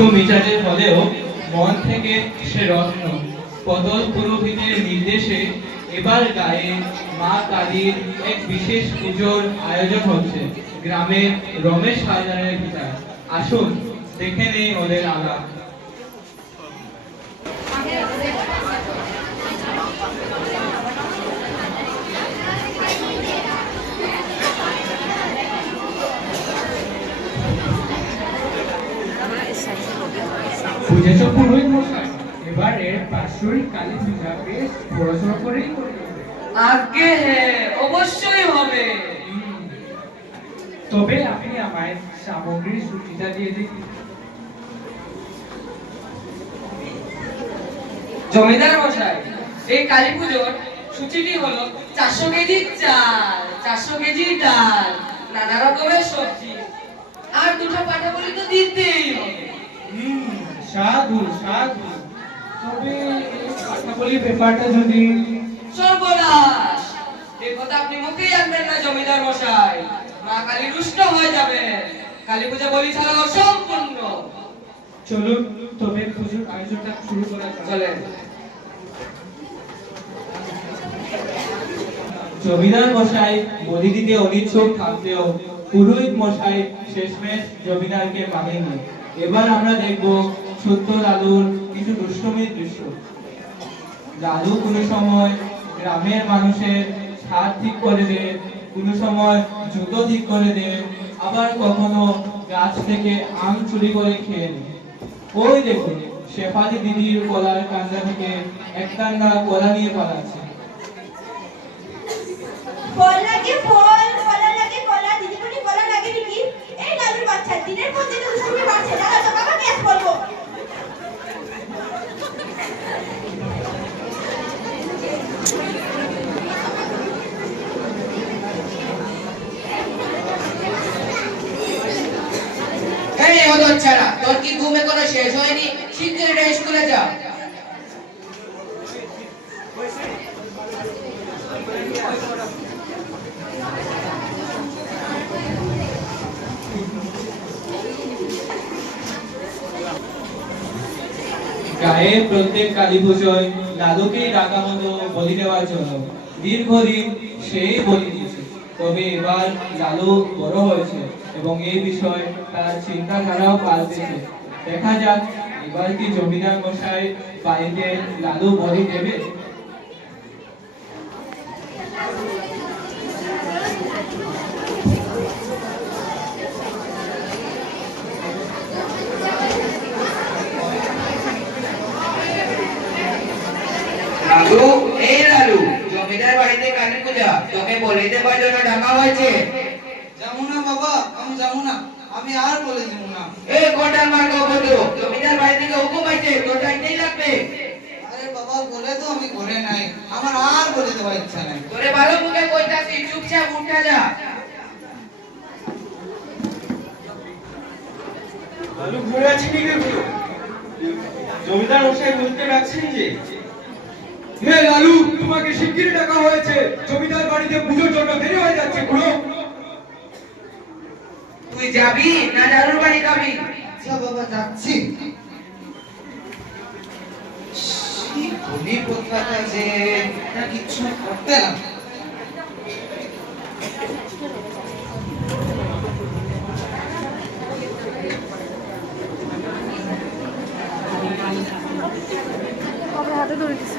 একটু মিজাজের হলেও মন থেকে সে রত্ন। পদল পুরোহিতের নির্দেশে এবার গায়ে মা কালীর এক বিশেষ পুজোর আয়োজন হচ্ছে গ্রামের রমেশ হালদারের ভিটায়। আসুন দেখে নেই ওদের আলাপ। বুঝেছ পুরোহিত মশাই, এবারে বাৎসরিক কালী পূজা বেশ বড়সড় করেই করতে হবে। আগে অবশ্যই হবে। তবে আপনি আমায় সামগ্রীর সূচিটা দিয়ে দিন। জমিদার মশাই, এই কালী পুজোর সূচিটি হলো 400 কেজি চাল, 400 কেজি ডাল, নানা রকমের সবজি, আর দুটো পাঠা বলি তো দিতেই হবে। সাধু সাধু, তবে কথা বলি ব্যাপারটা যদি। সর্বনাশ, এই কথা আপনি মুখেই আনবেন না জমিদার মশাই, মা কালী রুষ্ট হয়ে যাবে। কালী পূজা বলি ছাড়া অসম্পূর্ণ। চলুন তবে পুজোর আয়োজনটা শুরু করা যাক। চলেন। জমিদার মশাই বলি দিতে অনিচ্ছুক থাকলেও পুরোহিত মশাই শেষমেশ জমিদারকে মানেননি। এবার আমরা দেখব সত্য লালুর কিছু দুষ্টমির দৃশ্য। লালু কোনো সময় গ্রামের মানুষের ছাদ ঠিক করে দেয়, কোনো সময় জুতো ঠিক করে দেয়, আবার কখনো গাছ থেকে আম চুরি করে খেয়ে নেয়। ওই দেখুন শেফালি দিদির কলার কান্দা থেকে এক কান্দা কলা নিয়ে পালাচ্ছে। ফল লাগে ফল, কলা লাগে কলা, দিদিমণি কলা লাগে নাকি? এই লালুর বাচ্চা দিনের পর দিন দুষ্টুমি বাড়ছে, দাঁড়া তো বাবা কেস বলবো। এই ওদের ছাড়া তোর কি ঘুম এখনো শেষ হয়নি? শিগগিরই স্কুলে যা। গায়ে প্রত্যেক কালী পুজোয় লালুকেই ডাকা হতো বলি দেওয়ার জন্য। দীর্ঘদিন সেই বলি দিয়েছে, তবে এবার লালু বড় হয়েছে এবং এই বিষয়ে তার চিন্তাধারাও পাল্টেছে। দেখা যাক এবার কি জমিদার মশাই বাড়িতে লালু বলি দেবে। লালু, এই লালু, জমিদার বাড়িতে কালী পূজা, তোকে বলে দেবার জন্য ডাকা হয়েছে। যাবো না বাবা, আমি যাবো না, আমি আর বলে দিব না। এই কোটাল মার্গ বন্ধু, জমিদার বাড়ি থেকে হুকুম আছে, তোর যাইতেই লাগবে। আরে বাবা, বলে তো আমি করে নাই, আমার আর বলে দেওয়ার ইচ্ছা নাই। তোরে ভালো মুখে কইতাছি, চুপচাপ উঠে যা। লালু ঘরে আছে কি রে? জমিদার মশাই বলতে রাখছেন যে হে লালু, তোমাকে শিগগিরই ডাকা হয়েছে। জমিদার বাড়িতে পুজোর জন্য দেরি হয়ে যাচ্ছে পুরো। তুই যাবি না লালুর বাড়ি যাবি? আচ্ছা বাবা, যাচ্ছি। বলি কথাটা যে না কিছু করতে না। হাতে ধরে দিচ্ছে।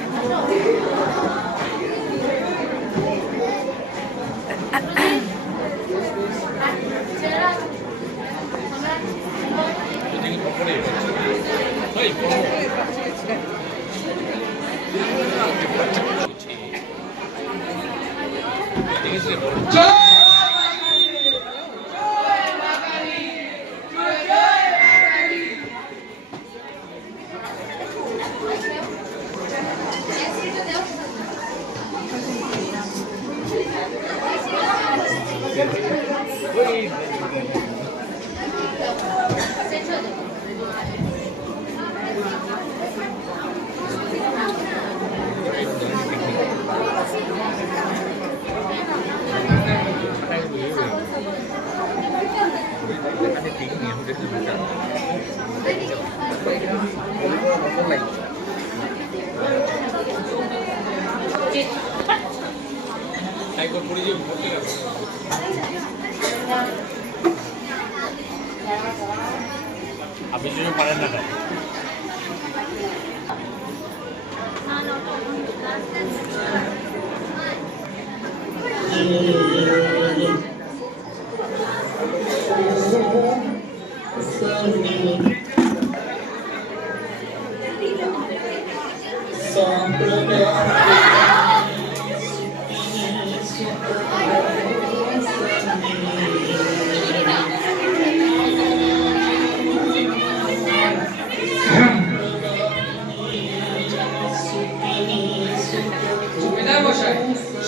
জমিদার মশাই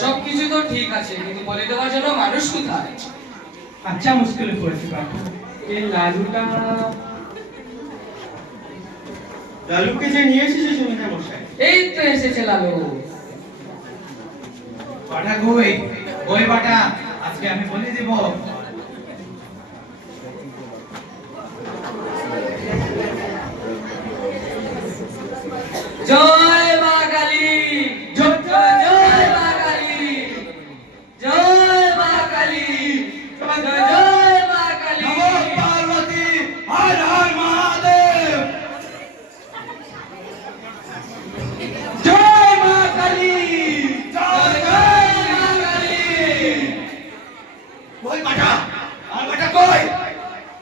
সবকিছু তো ঠিক আছে কিন্তু বলে দেওয়ার জন্য মানুষ কোথায়? আচ্ছা মুশকিলে পড়েছি বাপু এই লালুটা লালুকে যে নিয়ে এসেছে জমিদার মশাই। এই তো এসেছে লালু। পাঠা কই? ওই পাঠা, আজকে আমি বলে দিব। জয় মা কালী, জয় জয় মা কালী, জয় মা কালী, জয় জয় মা কালী। নমো পার্বতী, হর হর মহাদেব। জয় মা কালী, জয় জয় মা কালী। ওই পাঠা, আর পাঠা কই?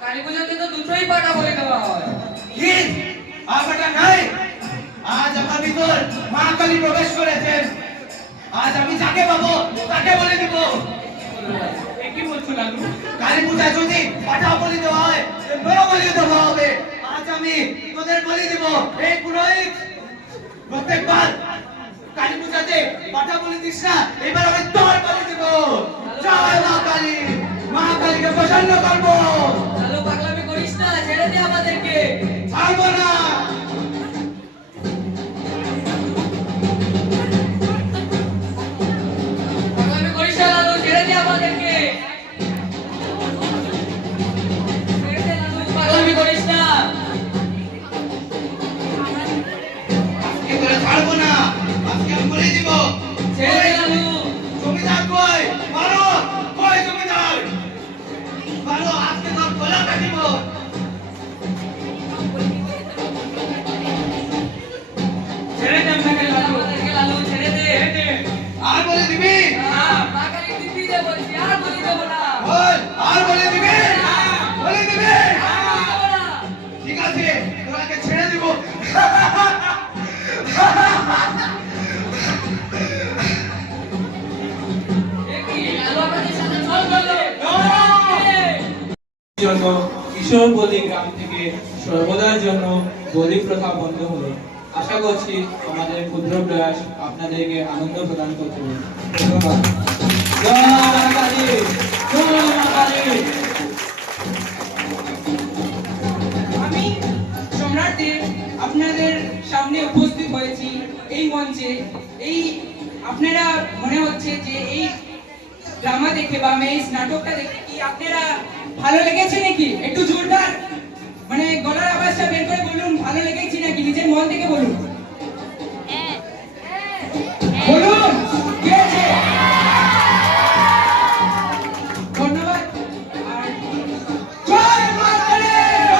কালী পুজোতে তো দুটোই পাঠা বলে দেওয়া হয়। কি? আর পাঠা নাই? আজ আমার ভিতর মা কালী প্রবেশ করেছেন। আজ আমি যাকে পাবো তাকে বলে দিব। কি বলছো লালু? কালী পূজায় যদি পাঠা বলি দেওয়া হয় তোরা বলি দেওয়া হবে। আজ আমি তোদের বলি দিব। এই পুরোহিত প্রত্যেকবার কালী পূজাতে পাঠা বলি দিস না, এবার আমি তোর বলি দিব। জয় মা কালী, মা কালীকে প্রসন্ন করবো। লালু পাগলামি করিস না, ছেড়ে দে আমাদেরকে। ছাড়বো না। পাগলামি করিস না লালু, ছেড়ে দে আমাদেরকে। ছেড়ে দে লালু, পাগলামি করিস না। আজকে তোরা ছাড়বো না, আজকে আমি বলে দিব। ছেড়ে দে লালু। জমিদার কই? মারো, কই জমিদার? মারো, আজকে তোর গলা কাটিব। ছেড়ে দে আমাকে লালু। আমাদেরকে লালু, ছেড়ে দে। আর বলে দিবি? মা কালী দিব্যি দে বলছি, আর বলি দেবো না। বল, আর বলে দিবি? বলে দিবি? দেবো না। ঠিক আছে, তোরাকে ছেড়ে দিব। এ কি, লালু আমাদের সাথে চল বলে। জন্য কিশোর বলি গ্রাম থেকে সর্বদার জন্য বলি প্রথা বন্ধ হলো। আশা করছি আমাদের ক্ষুদ্র প্রয়াস আপনাদেরকে আনন্দ প্রদান করতে পারে। ধন্যবাদ। জয় মা কালী, জয় মা কালী। আমি সম্রাট দেব আপনাদের সামনে উপস্থিত হয়েছি এই মঞ্চে। এই আপনারা মনে হচ্ছে যে এই ড্রামা দেখে বা এই নাটকটা দেখে কি আপনারা ভালো লেগেছে নাকি? একটু জোরদার মানে গলার আওয়াজটা বের করে বলুন, ভালো লেগেছে নাকি? নিজের মন থেকে বলুন।